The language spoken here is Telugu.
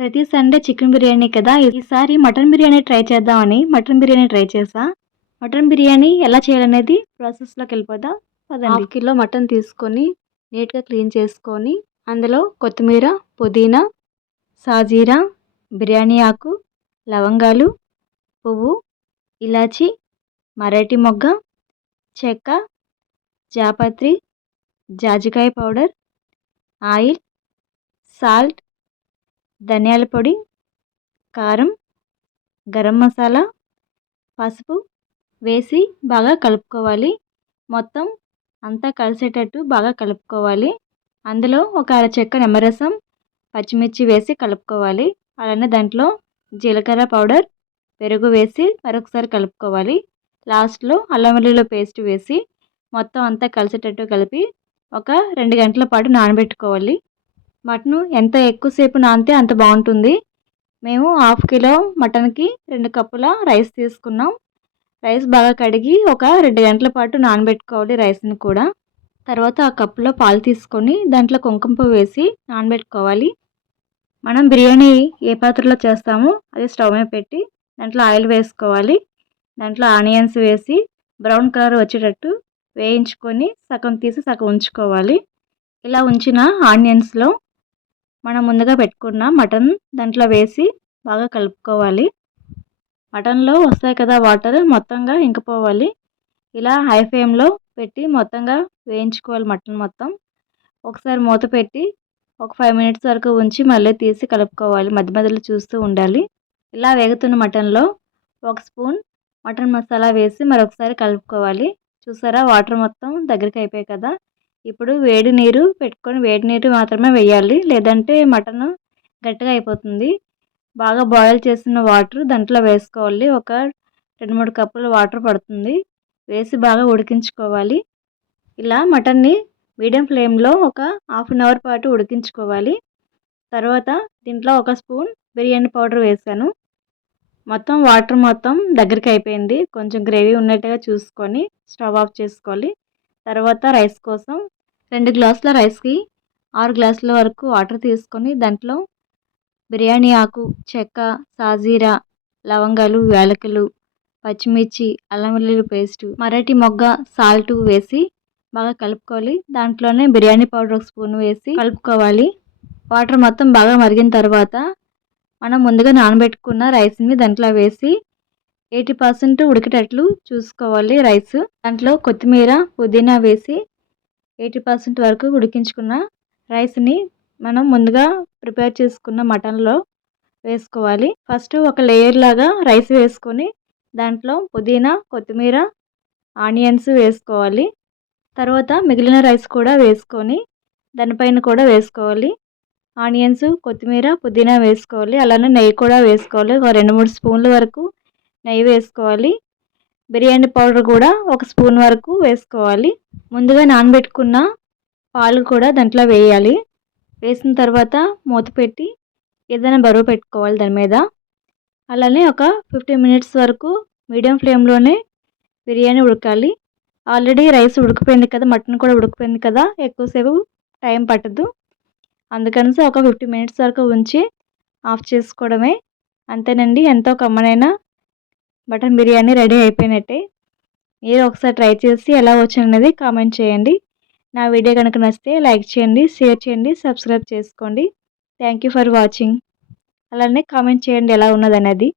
ప్రతి సండే చికెన్ బిర్యానీ కదా? ఈసారి మటన్ బిర్యానీ ట్రై చేద్దామని మటన్ బిర్యానీ ట్రై చేసా. మటన్ బిర్యానీ ఎలా చేయాలనేది ప్రాసెస్లోకి వెళ్ళిపోదా. పదండి. హాఫ్ కిలో మటన్ తీసుకొని నీట్గా క్లీన్ చేసుకొని అందులో కొత్తిమీర పుదీనా సాజీరా బిర్యానీ ఆకు లవంగాలు పువ్వు ఇలాచి మరాఠీ మొగ్గ చెక్క జాపత్రి జాజికాయ పౌడర్ ఆయిల్ సాల్ట్ ధనియాల పొడి కారం గరం మసాలా పసుపు వేసి బాగా కలుపుకోవాలి. మొత్తం అంతా కలిసేటట్టు బాగా కలుపుకోవాలి. అందులో ఒక అర చెక్క నిమ్మరసం పచ్చిమిర్చి వేసి కలుపుకోవాలి. అలానే దాంట్లో జీలకర్ర పౌడర్ పెరుగు వేసి మరొకసారి కలుపుకోవాలి. లాస్ట్లో అల్లం వెల్లుల్లి పేస్ట్ వేసి మొత్తం అంతా కలిసేటట్టు కలిపి ఒక రెండు గంటల పాటు నానబెట్టుకోవాలి. మటన్ ఎంత ఎక్కువసేపు నానితే అంత బాగుంటుంది. మేము హాఫ్ కిలో మటన్కి రెండు కప్పుల రైస్ తీసుకున్నాం. రైస్ బాగా కడిగి ఒక రెండు గంటల పాటు నానబెట్టుకోవాలి రైస్ని కూడా. తర్వాత ఆ కప్పులో పాలు తీసుకొని దాంట్లో కుంకుమ వేసి నానబెట్టుకోవాలి. మనం బిర్యానీ ఏ పాత్రలో చేస్తామో అది స్టవ్ మీద పెట్టి దాంట్లో ఆయిల్ వేసుకోవాలి. దాంట్లో ఆనియన్స్ వేసి బ్రౌన్ కలర్ వచ్చేటట్టు వేయించుకొని సగం తీసి సగం ఉంచుకోవాలి. ఇలా ఉంచిన ఆనియన్స్లో మనం ముందుగా పెట్టుకున్న మటన్ దాంట్లో వేసి బాగా కలుపుకోవాలి. మటన్లో వస్తాయి కదా వాటర్ మొత్తంగా ఇంకిపోవాలి. ఇలా హై ఫ్లేమ్లో పెట్టి మొత్తంగా వేయించుకోవాలి మటన్ మొత్తం. ఒకసారి మూత పెట్టి ఒక ఫైవ్ మినిట్స్ వరకు ఉంచి మళ్ళీ తీసి కలుపుకోవాలి మధ్య మధ్యలో చూస్తూ ఉండాలి. ఇలా వేగుతున్న మటన్లో ఒక స్పూన్ మటన్ మసాలా వేసి మరొకసారి కలుపుకోవాలి. చూసారా? వాటర్ మొత్తం దగ్గరికి అయిపోయాయి కదా. ఇప్పుడు వేడి నీరు పెట్టుకొని వేడి నీరు మాత్రమే వేయాలి. లేదంటే మటన్ గట్టిగా అయిపోతుంది. బాగా బాయిల్ చేసిన వాటర్ దాంట్లో వేసుకోవాలి. ఒక రెండు మూడు కప్పుల వాటర్ పడుతుంది. వేసి బాగా ఉడికించుకోవాలి. ఇలా మటన్ని మీడియం ఫ్లేమ్లో ఒక హాఫ్ అన్ అవర్ పాటు ఉడికించుకోవాలి. తర్వాత దీంట్లో ఒక స్పూన్ బిర్యానీ పౌడర్ వేసాను. మొత్తం వాటర్ మొత్తం దగ్గరికి అయిపోయింది. కొంచెం గ్రేవీ ఉన్నట్టుగా చూసుకొని స్టవ్ ఆఫ్ చేసుకోవాలి. తర్వాత రైస్ కోసం రెండు గ్లాసుల రైస్కి ఆరు గ్లాసుల వరకు వాటర్ తీసుకొని దాంట్లో బిర్యానీ ఆకు చెక్క సాజీరా లవంగాలు యాలకులు పచ్చిమిర్చి అల్లం వెల్లుల్లి పేస్టు మరాఠీ మొగ్గ సాల్ట్ వేసి బాగా కలుపుకోవాలి. దాంట్లోనే బిర్యానీ పౌడర్ ఒక స్పూన్ వేసి కలుపుకోవాలి. వాటర్ మొత్తం బాగా మరిగిన తర్వాత మనం ముందుగా నానబెట్టుకున్న రైస్ని దాంట్లో వేసి ఎయిటీ పర్సెంట్ ఉడికేటట్లు చూసుకోవాలి రైస్. దాంట్లో కొత్తిమీర పుదీనా వేసి ఎయిటీ పర్సెంట్ వరకు ఉడికించుకున్న రైస్ని మనం ముందుగా ప్రిపేర్ చేసుకున్న మటన్లో వేసుకోవాలి. ఫస్ట్ ఒక లేయర్ లాగా రైస్ వేసుకొని దాంట్లో పుదీనా కొత్తిమీర ఆనియన్స్ వేసుకోవాలి. తర్వాత మిగిలిన రైస్ కూడా వేసుకొని దానిపైన కూడా వేసుకోవాలి. ఆనియన్స్ కొత్తిమీర పుదీనా వేసుకోవాలి. అలానే నెయ్యి కూడా వేసుకోవాలి. ఒక రెండు మూడు స్పూన్ల వరకు నెయ్యి వేసుకోవాలి. బిర్యానీ పౌడర్ కూడా ఒక స్పూన్ వరకు వేసుకోవాలి. ముందుగా నానబెట్టుకున్న పాలు కూడా దాంట్లో వేయాలి. వేసిన తర్వాత మూత పెట్టి ఏదైనా బరువు పెట్టుకోవాలి దాని మీద. అలానే ఒక ఫిఫ్టీన్ మినిట్స్ వరకు మీడియం ఫ్లేమ్లోనే బిర్యానీ ఉడకాలి. ఆల్రెడీ రైస్ ఉడికిపోయింది కదా మటన్ కూడా ఉడికిపోయింది కదా ఎక్కువసేపు టైం పట్టదు. అందుకని ఒక ఫిఫ్టీ మినిట్స్ వరకు ఉంచి ఆఫ్ చేసుకోవడమే. అంతేనండి ఎంతో కమ్మనైనా మటన్ బిర్యానీ రెడీ అయిపోయినట్టే. మీరు ఒకసారి ట్రై చేసి ఎలా వచ్చినది కామెంట్ చేయండి. నా వీడియో కనుక నచ్చితే లైక్ చేయండి షేర్ చేయండి సబ్స్క్రైబ్ చేసుకోండి. Thank you for watching. అలానే కామెంట్ చేయండి ఎలా ఉన్నది అనేది